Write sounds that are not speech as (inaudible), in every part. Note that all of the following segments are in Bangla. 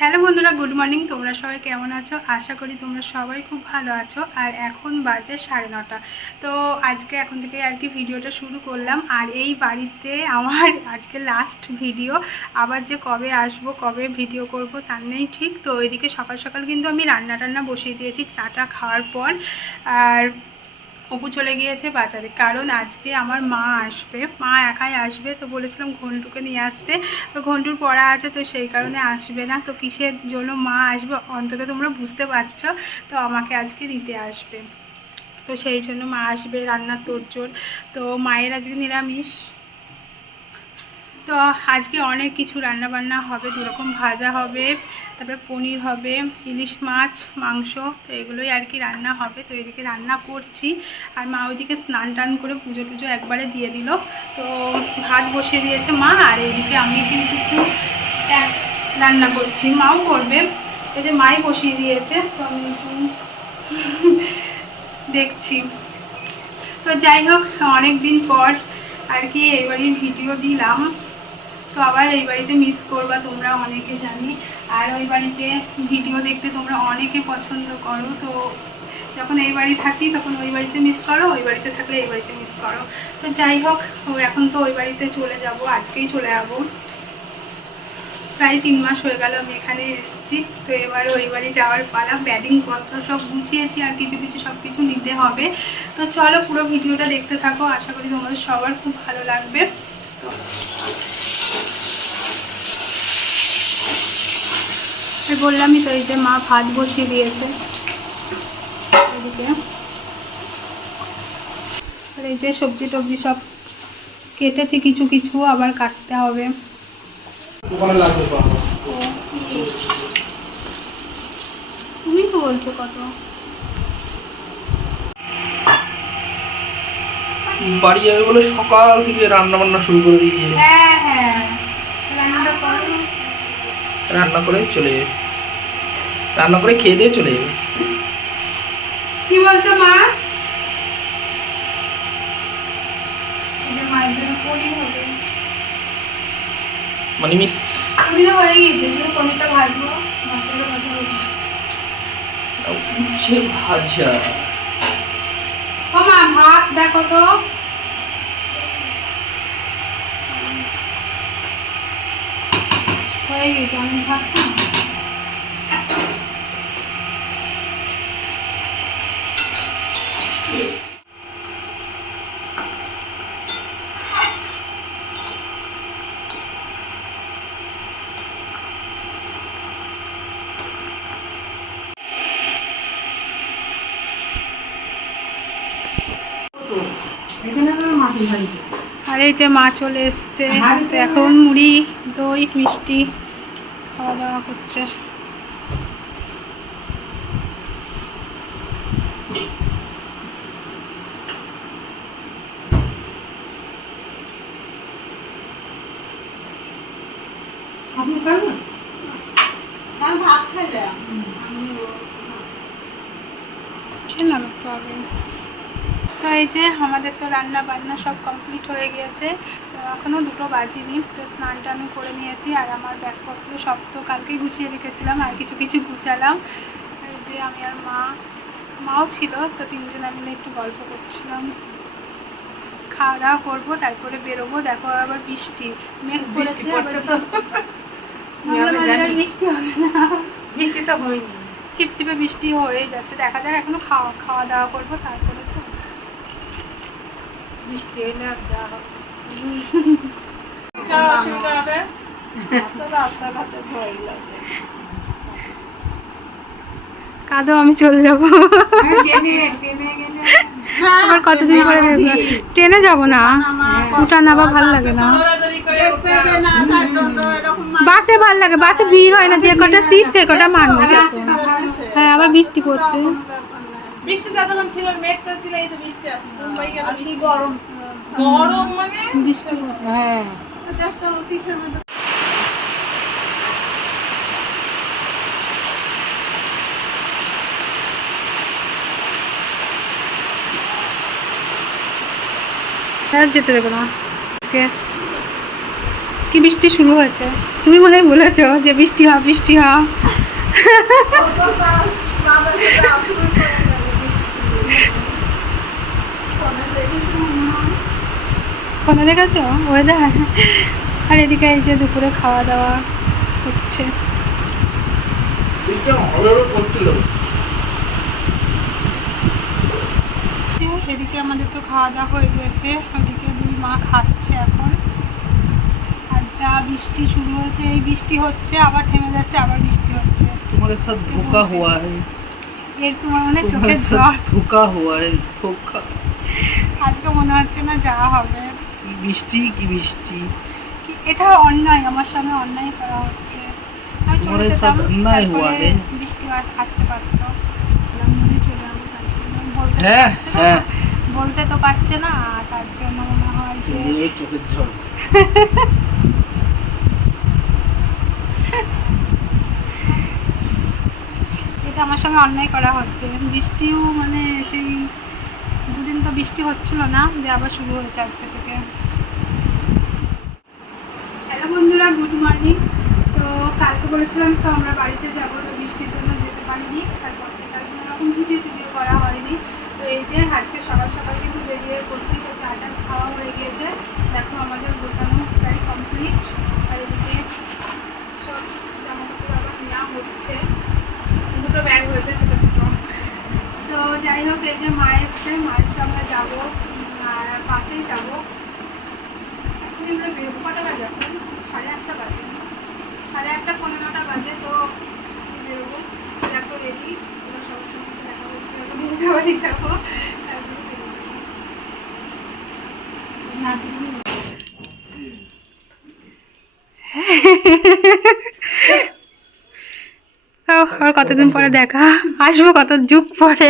হ্যালো বন্ধুরা, গুড মর্নিং। তোমরা সবাই কেমন আছো? আশা করি তোমরা সবাই খুব ভালো আছো। আর এখন বাজে সাড়ে নটা। তো আজকে এখন থেকে আর কি ভিডিওটা শুরু করলাম। আর এই বাড়িতে আমার (laughs) আজকে লাস্ট ভিডিও আবার যে কবে আসব, কবে ভিডিও করব তার নেই ঠিক। তো ওইদিকে সকাল সকাল কিন্তু আমি রান্না টান্না বসিয়ে দিয়েছি, চাটা খাওয়ার পর। আর অপু চলে গিয়েছে বাজারে কারণ আজকে আমার মা আসবে। মা একাই আসবে, তো বলেছিলাম ঘন্টুকে নিয়ে আসতে। তো ঘন্টুর পড়া আছে, তো সেই কারণে আসবে না। তো কিসের জন্য মা আসবে অন্তত তোমরা বুঝতে পারছ। তো আমাকে আজকে নিতে আসবে। তো সেই জন্য মা আসবে রান্নার তোড়জোড় তো মায়ের আজকে নিরামিষ। তো আজকে অনেক কিছু রান্না বান্না হবে, দুরকম ভাজা হবে, তারপরে পনির হবে, ইলিশ মাছ, মাংস, তো এগুলোই আর কি রান্না হবে। তো এদিকে রান্না করছি আর মা ওইদিকে স্নান টান করে পুজো টুজো একবারে দিয়ে দিল। তো ভাত বসিয়ে দিয়েছে মা আর এদিকে আমি কিন্তু রান্না করছি। মাও করবে যে মাই বসিয়ে দিয়েছে, তো দেখছি। তো যাই হোক অনেক দিন পর আর কি বাড়ির ভিডিও দিলাম। তো আবার এই বাড়িতে মিস করবা, তোমরা অনেকে জানি। আর ওই বাড়িতে ভিডিও দেখতে তোমরা অনেকে পছন্দ করো। তো যখন এই বাড়ি থাকি, তখন ওই বাড়িতে মিস করো, ওই বাড়িতে থাকলে এই বাড়িতে মিস করো। তো যাই হোক এখন তো ওই বাড়িতে চলে যাব, আজকেই চলে যাব। প্রায় তিন মাস হয়ে গেল আমি এখানে এসেছি। তো এবার ওই বাড়ি যাওয়ার পালা ব্যাডিং পত্র সব গুছিয়েছি, আর কিছু কিছু সব কিছু নিতে হবে। তো চলো পুরো ভিডিওটা দেখতে থাকো। আশা করি তোমাদের সবার খুব ভালো লাগবে। তো এই বললামই তো এই যে মা ভাত বসিয়ে দিয়েছে। এদিকে। আর এই যে সবজি টবজি সব কেটেছি কিছু কিছু আবার কাটতে হবে। তুমি তো বলছো কত। বাড়ি যাবে বলে সকাল থেকে রান্না বান্না শুরু করে দিয়েছে। হ্যাঁ হ্যাঁ। রান্না করে চলে যাবে। রান্না করে খেয়ে দিয়ে চলে যাবে। কি বলছো মা? মানে মিস হয়ে গেছে পনিরটা ভাজবো মশলাটা ভাজা গেছে। উচ্ছে ভাজা? ও মা ভাত দেখো তো। হয়ে গেছে অনেক ভাত আর এই যে মা চলে এসছে এখন মুড়ি দই মিষ্টি খাওয়া দাওয়া করছে খেলাম একটু আগে তো এই যে আমাদের তো রান্না বান্না সব কমপ্লিট হয়ে গিয়েছে তো এখনও দুটো বাজিনি তো স্নানটা আমি করে নিয়েছি আর আমার ব্যাগপত্র সব তো কালকেই গুছিয়ে রেখেছিলাম আর কিছু কিছু গুছালাম। আর যে আমি আর মা মাও ছিল তো তিনজনে মিলে একটু গল্প করছিলাম। খাওয়া দাওয়া করব তারপরে বেরোবো দেখো আবার বৃষ্টি। মেঘ পড়েছে বৃষ্টি। হবে না। বৃষ্টি তো হয়নি। চিপচিপে বৃষ্টি হয়ে যাচ্ছে। দেখা যাক এখনও খাওয়া খাওয়া দাওয়া করব তারপরে বৃষ্টি এলে আর যাওয়া হবে অসুবিধা হবে? কাঁদো আমি চলে যাব। আবার কতদিন করে ট্রেনে যাব না। উঠান আবার ভালো লাগে না। বাসে ভালো লাগে বাসে ভিড় হয় না যে কটা সিট সে কটা মানুষ। আছে হ্যাঁ আবার বৃষ্টি পড়ছে। বৃষ্টি ততক্ষণ ছিল মেট্রো ছিল এই তো বৃষ্টি আসে মুম্বাই গেল বৃষ্টি। গরম। গরম মানে? বৃষ্টি হ্যাঁ। আর যেতে দেবো না আজকে কি কি বৃষ্টি শুরু হয়েছে? তুমি মনে হয় বলেছ যে বৃষ্টি হ বৃষ্টি হ। ফোনে দেখেছ? ওয়েদার আর এদিকে এই যে দুপুরে খাওয়া দাওয়া হচ্ছে। এদিকে আমাদের তো খাওয়া দাওয়া হয়ে গেছে ওদিকে দুই মা খাচ্ছে এখন। আর যা বৃষ্টি শুরু হয়েছে এই বৃষ্টি হচ্ছে আবার থেমে যাচ্ছে আবার বৃষ্টি হচ্ছে। তোমার সাথে ধোকা হওয়া এর তোমার মানে চোখে জ্বর? থোকা হওয়া থোকা আজকে মনে হচ্ছে না যাওয়া হবে। কি বৃষ্টি কি বৃষ্টি এটা অন্যায় আমার সামনে অন্যায় করা হচ্ছে। আমি চলে মানে যেতাম তারপরে বৃষ্টি আসতে পারতো। মনে চলে আমি তার জন্য বলতে হ্যাঁ হ্যাঁ। বলতে তো পারছে না তার জন্য মনে হয় যে চোখের ঝড় (laughs) এটা আমার সঙ্গে অন্যায় করা হচ্ছে। বৃষ্টিও মানে সেই দুদিন তো বৃষ্টি হচ্ছিল না, যে আবার শুরু হয়েছে আজকে থেকে। হ্যালো বন্ধুরা, গুড মর্নিং। তো কালকে বলেছিলাম তো আমরা বাড়িতে যাব, তো বৃষ্টির জন্য যেতে পারিনি। তারপর কোনো রকম ভিডিও করা হয়নি। তো এই যে আজকে সকাল সকাল কিন্তু বেরিয়ে পড়ছি তো চাটা খাওয়া হয়ে গিয়েছে। দেখো আমাদের গোছানো প্রায় কমপ্লিট আর এদিকে সব জামাকাপড় আবার নেওয়া হচ্ছে। দুটো ব্যাগ হয়েছে ছোটো ছোটো। তো যাই হোক এই যে মা এসছে মায়ের সঙ্গে যাব আর বাসেই যাব। এখন আমরা বেরোবো কটা বাজে এখন? সাড়ে আটটা বাজে। সাড়ে আটটা পনেরোটা বাজে তো বেরোবো। দেখো রেডি এবার সবার সঙ্গে দেখা করতে বাড়ি যাব। (laughs) আর কতদিন পরে দেখা? আসব কত যুগ পরে?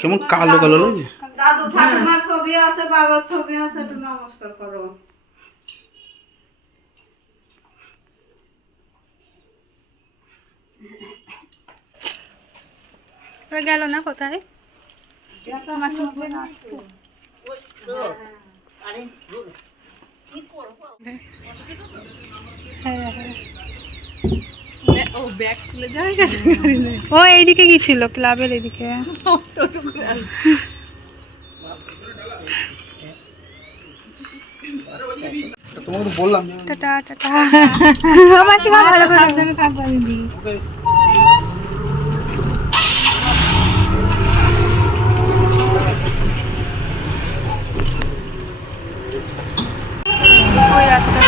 কেমন কালো কালো লাগছে দাদু ঠাকুমার ছবি আছে বাবার ছবি আছে একটু নমস্কার করো। গেল না কোথায়? মাসি বলবে না আসতে। ও এইদিকে গেছিল ক্লাবের এদিকে তোমাকে তো বললাম টাটা টাটা। (laughs) মাসিমা ভালো করে সাবধানে থাকবা। দিদি রাস্তা।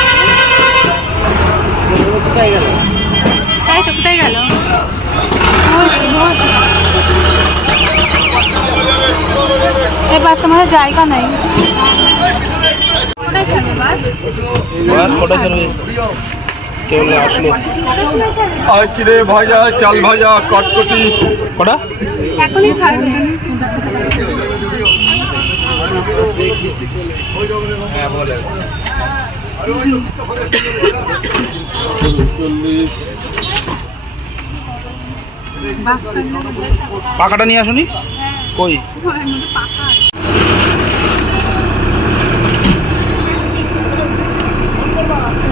তাই তো কোথায় গেল? এই বাসটা মধ্যে জায়গা নেই। বাস বাস কটা ছাড়বে কেবল আসলো। আর চিড়ে ভাজা চাল ভাজা কটকটি। কটা? এখনই ছাড়বে। চল্লিশ পাখাটা নিয়ে আসুনি? কই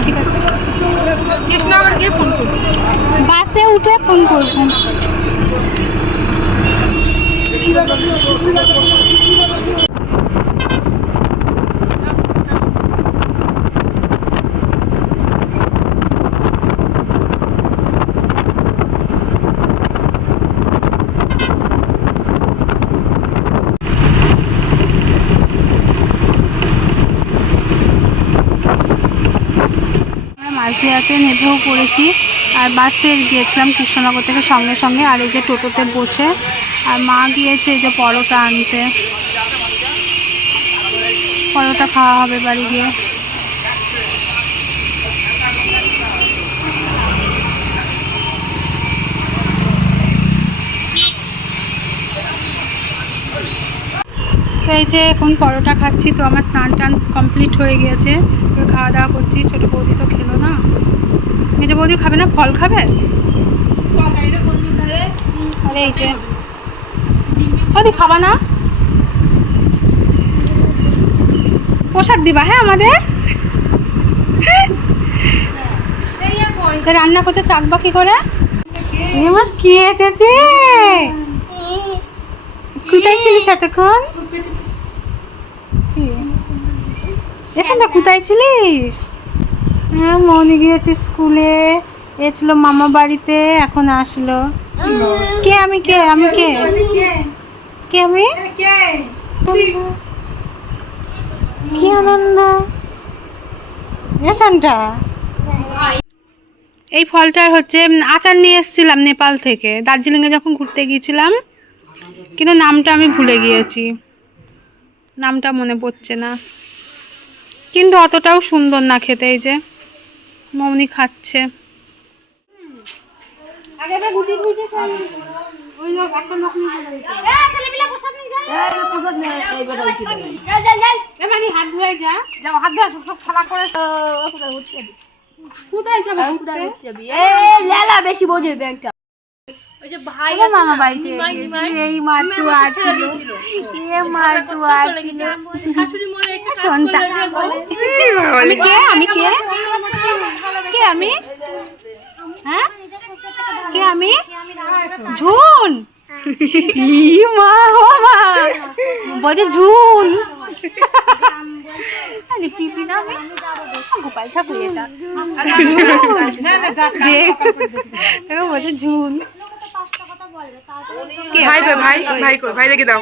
ঠিক আছে কৃষ্ণনগর গিয়ে ফোন করব বাসে উঠে ফোন করবেন আমরা আছে নেভেও পড়েছি আর বাসে গিয়েছিলাম কৃষ্ণনগর থেকে সঙ্গে সঙ্গে, আর এই যে টোটোতে বসে, আর মা গিয়েছে এই যে পরোটা আনতে। পরোটা খাওয়া হবে বাড়ি গিয়ে। এই যে এখন পরোটা খাচ্ছি তো আমার স্নান টান কমপ্লিট হয়ে গিয়েছে। খাওয়া দাওয়া করছি ছোটো বৌদি তো খেলো না। মেজো বৌদি খাবে না? ফল খাবে? আর এই যে। ওদি খাবা না? পোশাক দিবা হ্যাঁ আমাদের? রান্না করতে চাকবা কি করে? কি এসেছে কোথায় ছিলিস এতক্ষণ? এসন কোথায় ছিলিস? হ্যাঁ মনে গিয়েছিস স্কুলে। এ ছিল মামা বাড়িতে, এখন আসলো। কে, আমি কে? আমি কে? কে আমি? কি আনন্দ? এসনটা এই ফলটার হচ্ছে আচার নিয়ে এসেছিলাম নেপাল থেকে। দার্জিলিংয়ে যখন ঘুরতে গিয়েছিলাম, কিন্তু নামটা আমি ভুলে গিয়েছি। নামটা মনে পড়ছে না। কিন্তু অতটাও সুন্দর না খেতে এই যে। মৌনি খাচ্ছে। বেশি বোঝে আমার মামা বাড়িতে। এই মাটু আছিল এ মাটু আছিল সন্তান আমি কে? আমি কে? কে আমি? হ্যাঁ? কে আমি? ঝুন। ই মা ও মা। বলছে ঝুন। আরে পিপি না আমি? গোপাল ঠাকুর এটা। দেখ, ও বলছে ঝুন। ভাই ভাই ভাই ভাই রেখে দাও